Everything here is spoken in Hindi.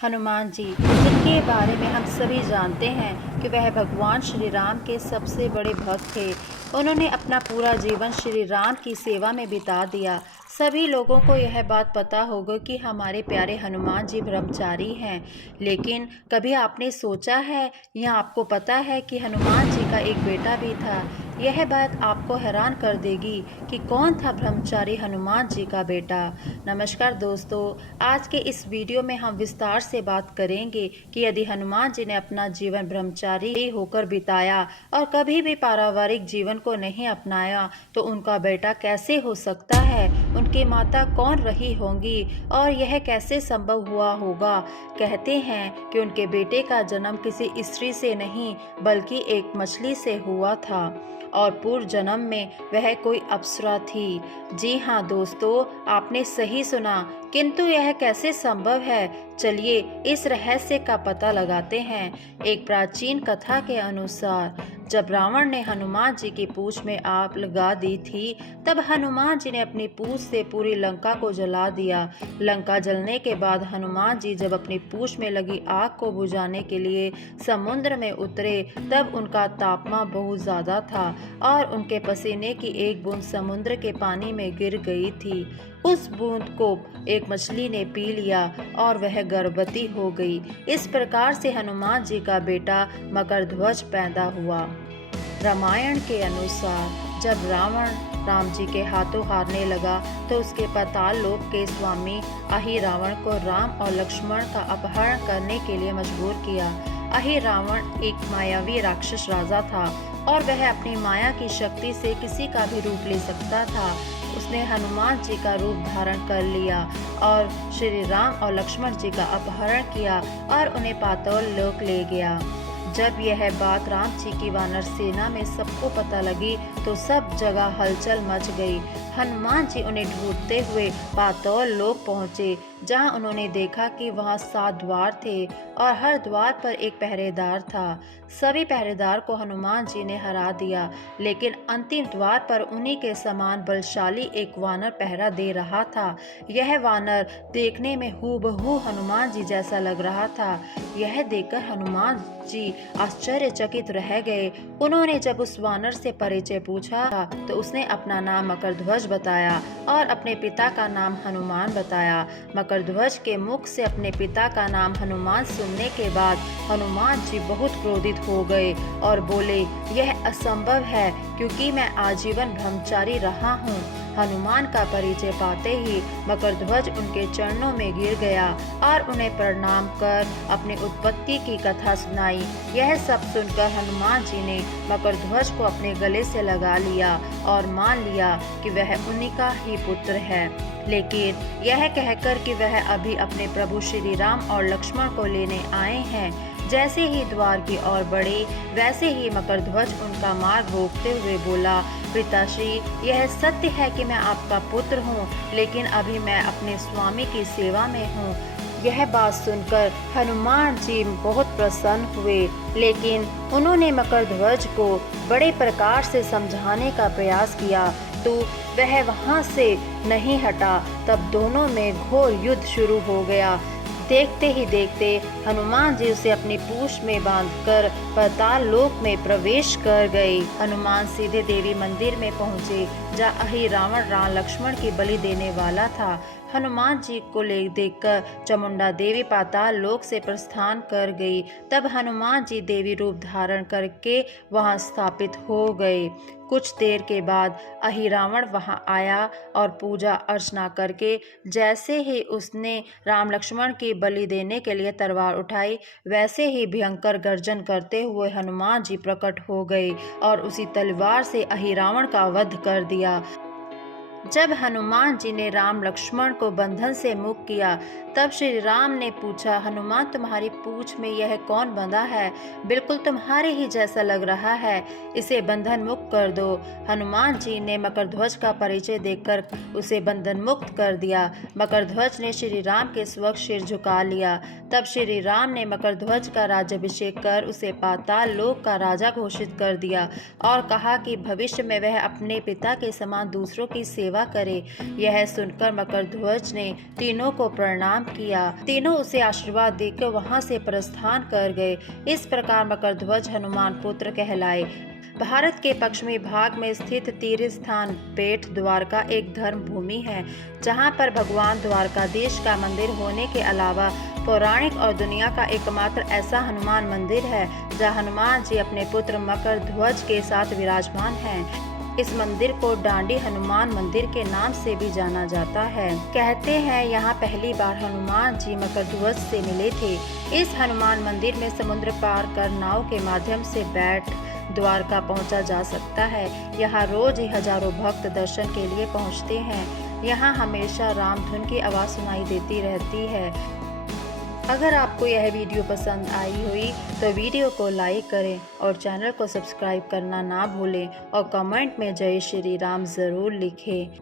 हनुमान जी, जिनके बारे में हम सभी जानते हैं कि वह भगवान श्री राम के सबसे बड़े भक्त थे। उन्होंने अपना पूरा जीवन श्री राम की सेवा में बिता दिया। सभी लोगों को यह बात पता होगा कि हमारे प्यारे हनुमान जी ब्रह्मचारी हैं। लेकिन कभी आपने सोचा है या आपको पता है कि हनुमान जी का एक बेटा भी था? यह बात आपको हैरान कर देगी कि कौन था ब्रह्मचारी हनुमान जी का बेटा। नमस्कार दोस्तों, आज के इस वीडियो में हम विस्तार से बात करेंगे कि यदि हनुमान जी ने अपना जीवन ब्रह्मचारी होकर बिताया और कभी भी पारिवारिक जीवन को नहीं अपनाया तो उनका बेटा कैसे हो सकता है, उनकी माता कौन रही होंगी और यह कैसे संभव हुआ होगा। कहते हैं कि उनके बेटे का जन्म किसी स्त्री से नहीं बल्कि एक मछली से हुआ था और पूर्व जन्म में वह कोई अप्सरा थी। जी हाँ दोस्तों, आपने सही सुना, किंतु यह कैसे संभव है? चलिए इस रहस्य का पता लगाते हैं। एक प्राचीन कथा के अनुसार जब रावण ने हनुमान जी की पूंछ में आग लगा दी थी, तब हनुमान जी ने अपनी पूंछ से पूरी लंका को जला दिया। लंका जलने के बाद हनुमान जी जब अपनी पूंछ में लगी आग को बुझाने के लिए समुद्र में उतरे, तब उनका तापमान बहुत ज़्यादा था और उनके पसीने की एक बूंद समुद्र के पानी में गिर गई थी। उस बूंद को एक मछली ने पी लिया और वह गर्भवती हो गई। इस प्रकार से हनुमान जी का बेटा मकरध्वज पैदा हुआ। रामायण के अनुसार जब रावण राम जी के हाथों हारने लगा तो उसके पाताल लोक के स्वामी अहि रावण को राम और लक्ष्मण का अपहरण करने के लिए मजबूर किया। अहि रावण एक मायावी राक्षस राजा था और वह अपनी माया की शक्ति से किसी का भी रूप ले सकता था। उसने हनुमान जी का रूप धारण कर लिया और श्री राम और लक्ष्मण जी का अपहरण किया और उन्हें पाताल लोक ले गया। जब यह बात राम जी की वानर सेना में सबको पता लगी तो सब जगह हलचल मच गई। हनुमान जी उन्हें ढूंढते हुए पाताल लोक पहुँचे, जहाँ उन्होंने देखा कि वहाँ 7 द्वार थे और हर द्वार पर एक पहरेदार था। सभी पहरेदार को हनुमान जी ने हरा दिया, लेकिन अंतिम द्वार पर उन्हीं के समान बलशाली एक वानर पहरा दे रहा था। यह वानर देखने में हूबहू हनुमान जी जैसा लग रहा था। यह देखकर हनुमान जी आश्चर्यचकित रह गए। उन्होंने जब उस वानर से परिचय पूछा तो उसने अपना नाम मकरध्वज बताया और अपने पिता का नाम हनुमान बताया। मकरध्वज के मुख से अपने पिता का नाम हनुमान सुनने के बाद हनुमान जी बहुत क्रोधित हो गए और बोले, यह असंभव है क्योंकि मैं आजीवन ब्रह्मचारी रहा हूँ। हनुमान का परिचय पाते ही मकरध्वज उनके चरणों में गिर गया और उन्हें प्रणाम कर अपनी उत्पत्ति की कथा सुनाई। यह सब सुनकर हनुमान जी ने मकरध्वज को अपने गले से लगा लिया और मान लिया कि वह उन्हीं का ही पुत्र है, लेकिन यह कहकर कि वह अभी अपने प्रभु श्री राम और लक्ष्मण को लेने आए हैं। जैसे ही द्वार की ओर बढ़े वैसे ही मकरध्वज उनका मार्ग रोकते हुए बोला, पिताश्री, यह सत्य है कि मैं आपका पुत्र हूँ, लेकिन अभी मैं अपने स्वामी की सेवा में हूँ। यह बात सुनकर हनुमान जी बहुत प्रसन्न हुए, लेकिन उन्होंने मकरध्वज को बड़े प्रकार से समझाने का प्रयास किया तो वह वहाँ से नहीं हटा। तब दोनों में घोर युद्ध शुरू हो गया। देखते ही देखते हनुमान जी उसे अपनी पूंछ में बांधकर पाताल लोक में प्रवेश कर गए। हनुमान सीधे देवी मंदिर में पहुँचे, जहाँ अहि रावण राम लक्ष्मण की बलि देने वाला था। हनुमान जी को ले देखकर चामुंडा देवी पाताल लोक से प्रस्थान कर गई। तब हनुमान जी देवी रूप धारण करके वहां स्थापित हो गए। कुछ देर के बाद अहि रावण वहां आया और पूजा अर्चना करके जैसे ही उसने राम लक्ष्मण की बलि देने के लिए तलवार उठाई, वैसे ही भयंकर गर्जन करते हुए हनुमान जी प्रकट हो गए और उसी तलवार से अहि रावण का वध कर दिया। जब हनुमान जी ने राम लक्ष्मण को बंधन से मुक्त किया, तब श्री राम ने पूछा, हनुमान, तुम्हारी पूंछ में यह कौन बंधा है? बिल्कुल तुम्हारे ही जैसा लग रहा है, इसे बंधन मुक्त कर दो। हनुमान जी ने मकरध्वज का परिचय देकर उसे बंधन मुक्त कर दिया। मकरध्वज ने श्री राम के स्वच्छ सिर झुका लिया। तब श्री राम ने मकरध्वज का राज्याभिषेक कर उसे पाताल लोक का राजा घोषित कर दिया और कहा कि भविष्य में वह अपने पिता के समान दूसरों की सेवा सेवा करे। यह सुनकर मकरध्वज ने तीनों को प्रणाम किया। तीनों उसे आशीर्वाद देकर वहां से प्रस्थान कर गए। इस प्रकार मकरध्वज हनुमान पुत्र कहलाए। भारत के पश्चिमी भाग में स्थित तीर्थ स्थान बेट द्वारका एक धर्म भूमि है, जहां पर भगवान द्वारकाधीश का मंदिर होने के अलावा पौराणिक और दुनिया का एकमात्र ऐसा हनुमान मंदिर है जहां हनुमान जी अपने पुत्र मकरध्वज के साथ विराजमान हैं। इस मंदिर को डांडी हनुमान मंदिर के नाम से भी जाना जाता है। कहते हैं यहाँ पहली बार हनुमान जी मकरध्वज से मिले थे। इस हनुमान मंदिर में समुद्र पार कर नाव के माध्यम से बेट द्वारका पहुंचा जा सकता है। यहाँ रोज ही हजारों भक्त दर्शन के लिए पहुंचते हैं। यहाँ हमेशा राम धुन की आवाज़ सुनाई देती रहती है। अगर आपको यह वीडियो पसंद आई हुई तो वीडियो को लाइक करें और चैनल को सब्सक्राइब करना ना भूलें और कमेंट में जय श्री राम ज़रूर लिखें।